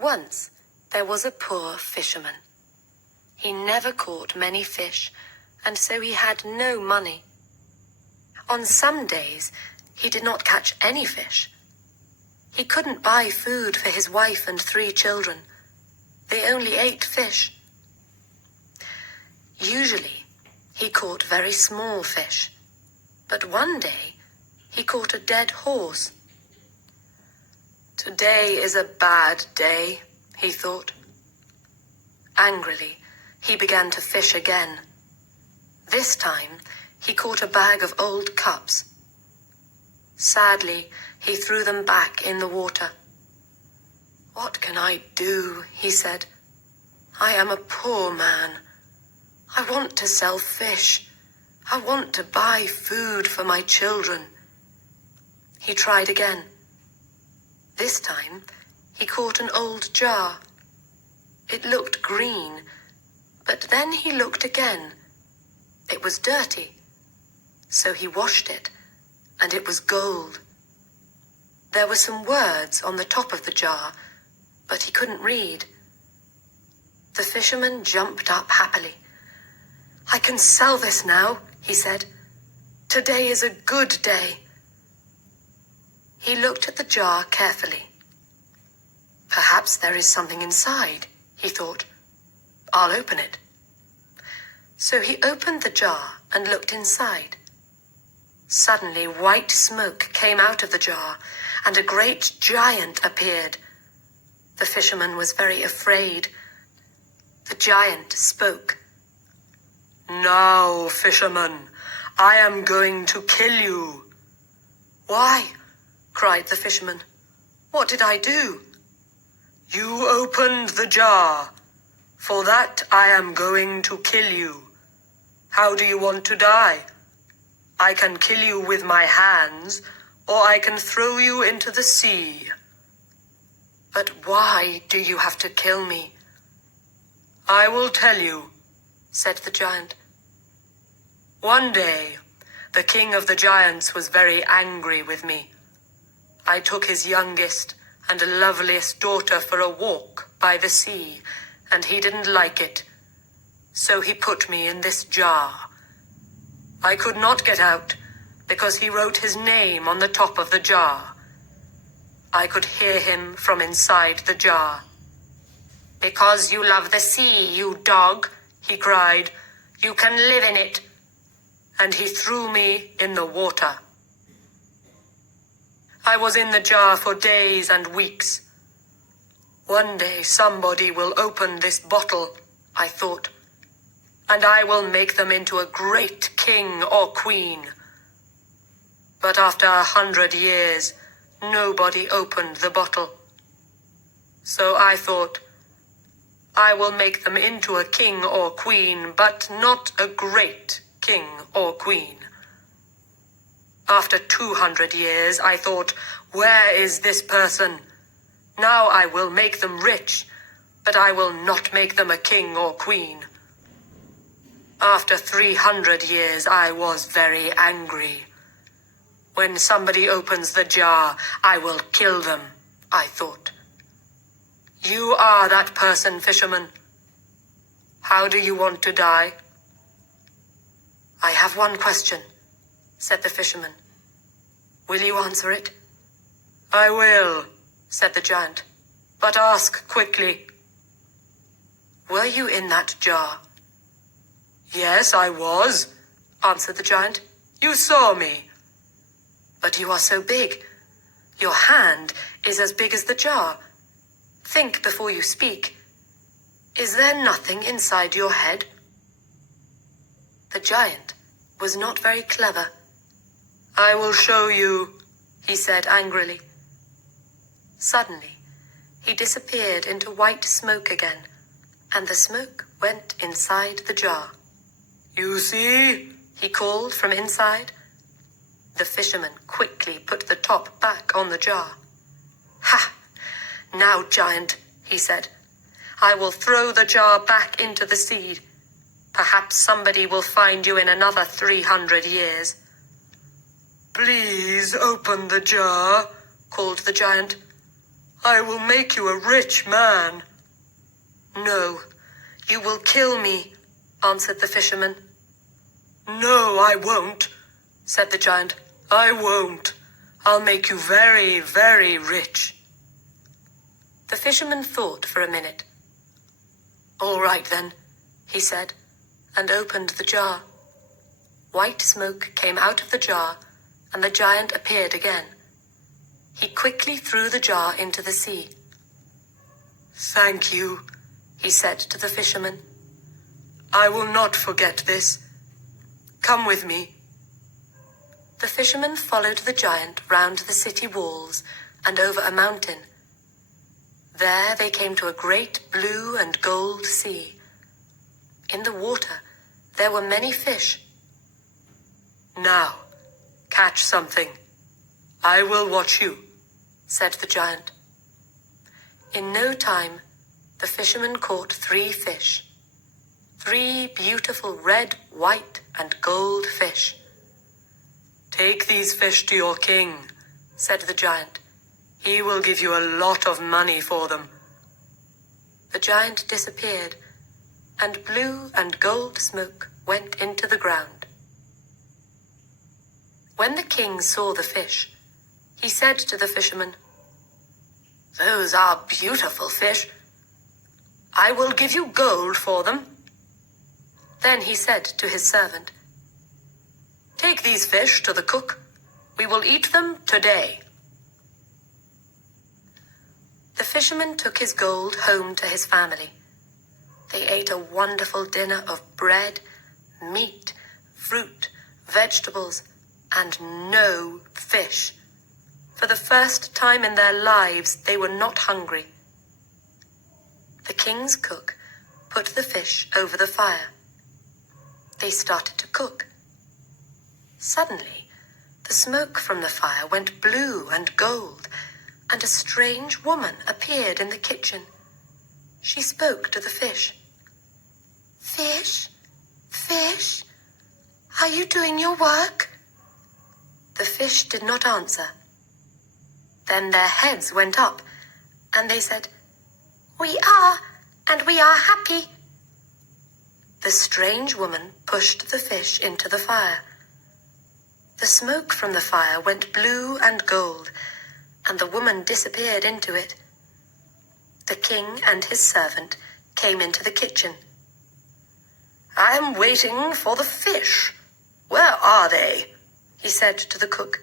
Once there was a poor fisherman. He never caught many fish, and so he had no money. On some days, he did not catch any fish. He couldn't buy food for his wife and 3 children. They only ate fish. Usually, he caught very small fish, but one day he caught a dead horse. "Today is a bad day," he thought. Angrily, he began to fish again. This time, he caught a bag of old cups. Sadly, he threw them back in the water. "What can I do?" he said. "I am a poor man. I want to sell fish. I want to buy food for my children." He tried again. This time, he caught an old jar. It looked green, but then he looked again. It was dirty, so he washed it, and it was gold. There were some words on the top of the jar, but he couldn't read. The fisherman jumped up happily. "I can sell this now," he said. "Today is a good day." He looked at the jar carefully. "Perhaps there is something inside," he thought. "I'll open it." So he opened the jar and looked inside. Suddenly, white smoke came out of the jar, and a great giant appeared. The fisherman was very afraid. The giant spoke. "Now, fisherman, I am going to kill you." "Why?" cried the fisherman. "What did I do?" "You opened the jar. For that I am going to kill you. How do you want to die? I can kill you with my hands, or I can throw you into the sea." "But why do you have to kill me?" "I will tell you," said the giant. "One day, the king of the giants was very angry with me. I took his youngest and loveliest daughter for a walk by the sea, and he didn't like it. So he put me in this jar. I could not get out because he wrote his name on the top of the jar. I could hear him from inside the jar. "Because you love the sea, you dog," he cried, "you can live in it." And he threw me in the water. I was in the jar for days and weeks. One day somebody will open this bottle, I thought, and I will make them into a great king or queen. But after 100 years, nobody opened the bottle. So I thought, I will make them into a king or queen, but not a great king or queen. After 200 years, I thought, where is this person? Now I will make them rich, but I will not make them a king or queen. After 300 years, I was very angry. When somebody opens the jar, I will kill them, I thought. You are that person, fisherman. How do you want to die? I have one question, said the fisherman. Will you answer it? I will, said the giant, but ask quickly. Were you in that jar? Yes, I was, answered the giant. You saw me. But you are so big. Your hand is as big as the jar. Think before you speak. Is there nothing inside your head? The giant was not very clever. I will show you, he said angrily. Suddenly, he disappeared into white smoke again, and the smoke went inside the jar. You see, he called from inside. The fisherman quickly put the top back on the jar. Ha! Now, giant, he said, I will throw the jar back into the sea. Perhaps somebody will find you in another 300 years. Please open the jar, called the giant. I will make you a rich man." "No, you will kill me," answered the fisherman. "No, I won't," said the giant. "I won't. I'll make you very, very rich." The fisherman thought for a minute. "All right then," he said, and opened the jar. White smoke came out of the jar, and the giant appeared again. He quickly threw the jar into the sea. "Thank you," he said to the fisherman. "I will not forget this. Come with me." The fisherman followed the giant round the city walls and over a mountain. There they came to a great blue and gold sea. In the water there were many fish. "Now, catch something. I will watch you," said the giant. In no time, the fisherman caught 3 fish. 3 beautiful red, white, and gold fish. "Take these fish to your king," said the giant. "He will give you a lot of money for them." The giant disappeared, and blue and gold smoke went into the ground. When the king saw the fish, he said to the fisherman, "Those are beautiful fish. I will give you gold for them." Then he said to his servant, "Take these fish to the cook. We will eat them today." The fisherman took his gold home to his family. They ate a wonderful dinner of bread, meat, fruit, vegetables, and no fish. For the first time in their lives, they were not hungry. The king's cook put the fish over the fire. They started to cook. Suddenly, the smoke from the fire went blue and gold, and a strange woman appeared in the kitchen. She spoke to the fish. "Fish, fish, are you doing your work?" The fish did not answer. Then their heads went up, and they said, "We are, and we are happy." The strange woman pushed the fish into the fire. The smoke from the fire went blue and gold, and the woman disappeared into it. The king and his servant came into the kitchen. "I am waiting for the fish. Where are they?" he said to the cook.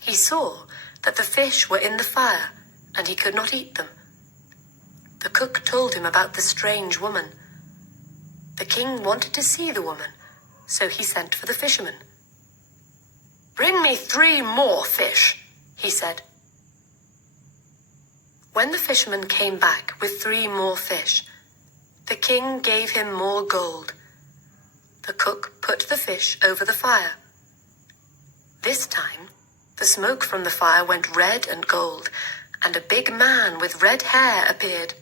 He saw that the fish were in the fire, and he could not eat them. The cook told him about the strange woman. The king wanted to see the woman, so he sent for the fisherman. "Bring me 3 more fish," he said. When the fisherman came back with 3 more fish, the king gave him more gold. The cook put the fish over the fire. This time, the smoke from the fire went red and gold, and a big man with red hair appeared.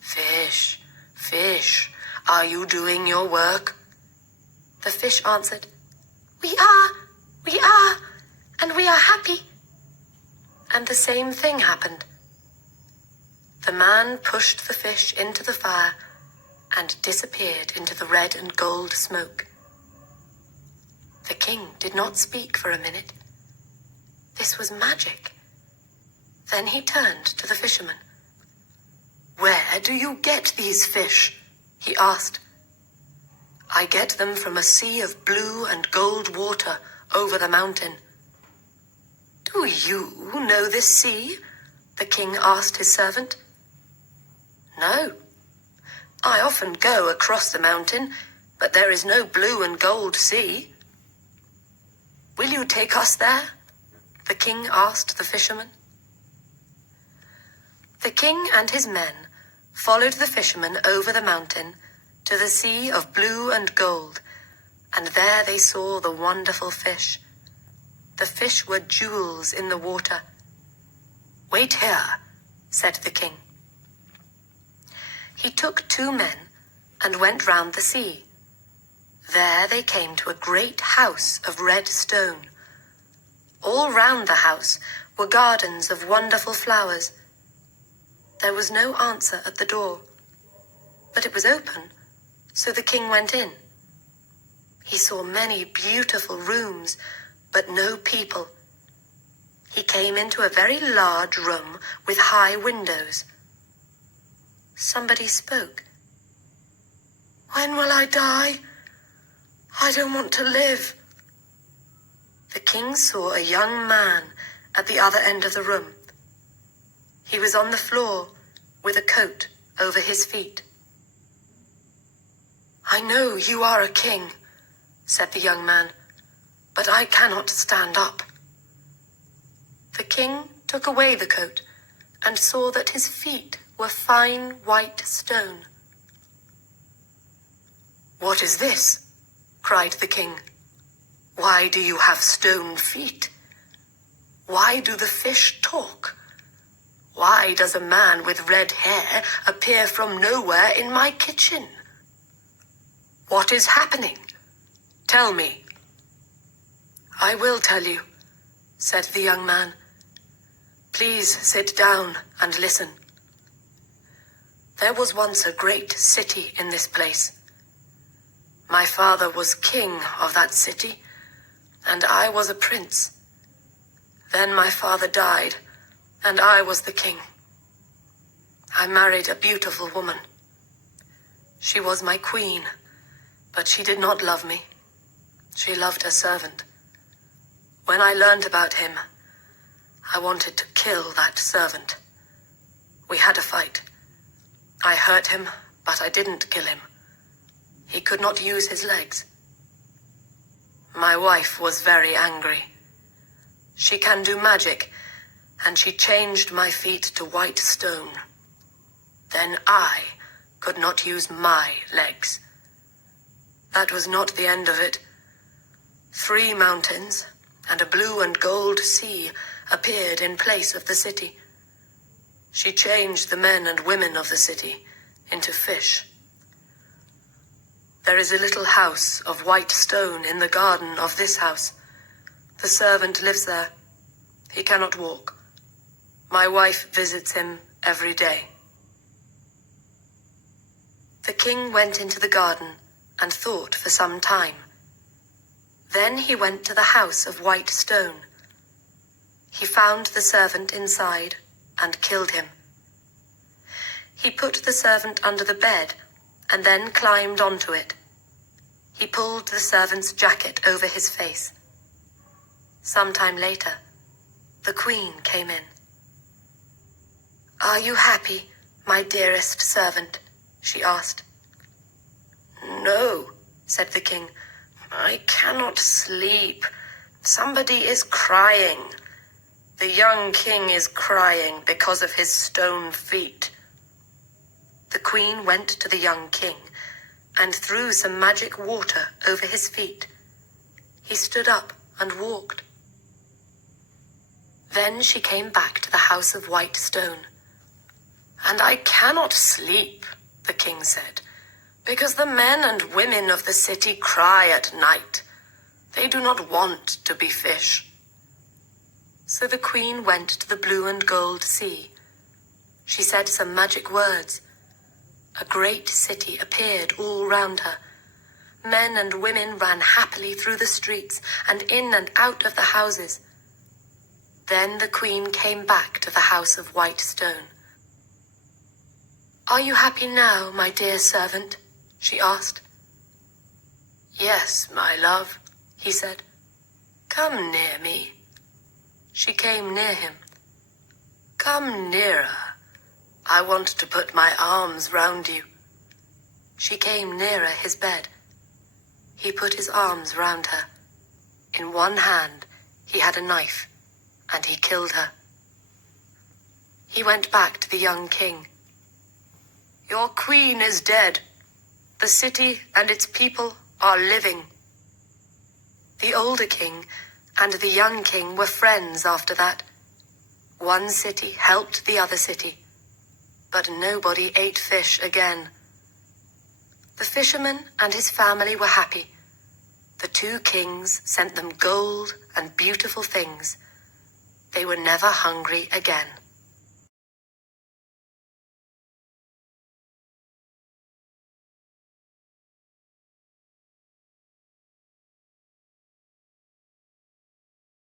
"Fish, fish, are you doing your work?" The fish answered, we are, and we are happy." And the same thing happened. The man pushed the fish into the fire and disappeared into the red and gold smoke. The king did not speak for a minute. This was magic. Then he turned to the fisherman. "Where do you get these fish?" he asked. "I get them from a sea of blue and gold water over the mountain." "Do you know this sea?" the king asked his servant. "No. I often go across the mountain, but there is no blue and gold sea." "Will you take us there?" the king asked the fisherman. The king and his men followed the fisherman over the mountain to the sea of blue and gold, and there they saw the wonderful fish. The fish were jewels in the water. "Wait here," said the king. He took 2 men and went round the sea. There they came to a great house of red stone. All round the house were gardens of wonderful flowers. There was no answer at the door, but it was open, so the king went in. He saw many beautiful rooms, but no people. He came into a very large room with high windows. Somebody spoke. "When will I die? I don't want to live." The king saw a young man at the other end of the room. He was on the floor with a coat over his feet. "I know you are a king," said the young man, "but I cannot stand up." The king took away the coat and saw that his feet were fine white stone. "What is this?" cried the king. "Why do you have stone feet? Why do the fish talk? Why does a man with red hair appear from nowhere in my kitchen? What is happening? Tell me." "I will tell you," said the young man. "Please sit down and listen. There was once a great city in this place. My father was king of that city, and I was a prince. Then my father died, and I was the king. I married a beautiful woman. She was my queen, but she did not love me. She loved a servant. When I learned about him, I wanted to kill that servant. We had a fight. I hurt him, but I didn't kill him. He could not use his legs. My wife was very angry. She can do magic, and she changed my feet to white stone. Then I could not use my legs. That was not the end of it. 3 mountains and a blue and gold sea appeared in place of the city. She changed the men and women of the city into fish. There is a little house of white stone in the garden of this house. The servant lives there. He cannot walk. My wife visits him every day." The king went into the garden and thought for some time. Then he went to the house of white stone. He found the servant inside and killed him. He put the servant under the bed and then climbed onto it. He pulled the servant's jacket over his face. Some time later, the queen came in. "Are you happy, my dearest servant?" she asked. "No," said the king. "I cannot sleep. Somebody is crying. The young king is crying because of his stone feet." The queen went to the young king and threw some magic water over his feet. He stood up and walked. Then she came back to the house of white stone. "And I cannot sleep," the king said, "because the men and women of the city cry at night. They do not want to be fish." So the queen went to the blue and gold sea. She said some magic words. A great city appeared all round her. Men and women ran happily through the streets and in and out of the houses. Then the queen came back to the house of white stone. "Are you happy now, my dear servant?" she asked. "Yes, my love," he said. "Come near me." She came near him. "Come nearer. I want to put my arms round you." She came nearer his bed. He put his arms round her. In one hand, he had a knife, and he killed her. He went back to the young king. "Your queen is dead. The city and its people are living." The older king and the young king were friends after that. One city helped the other city, but nobody ate fish again. The fisherman and his family were happy. The 2 kings sent them gold and beautiful things, They were never hungry again.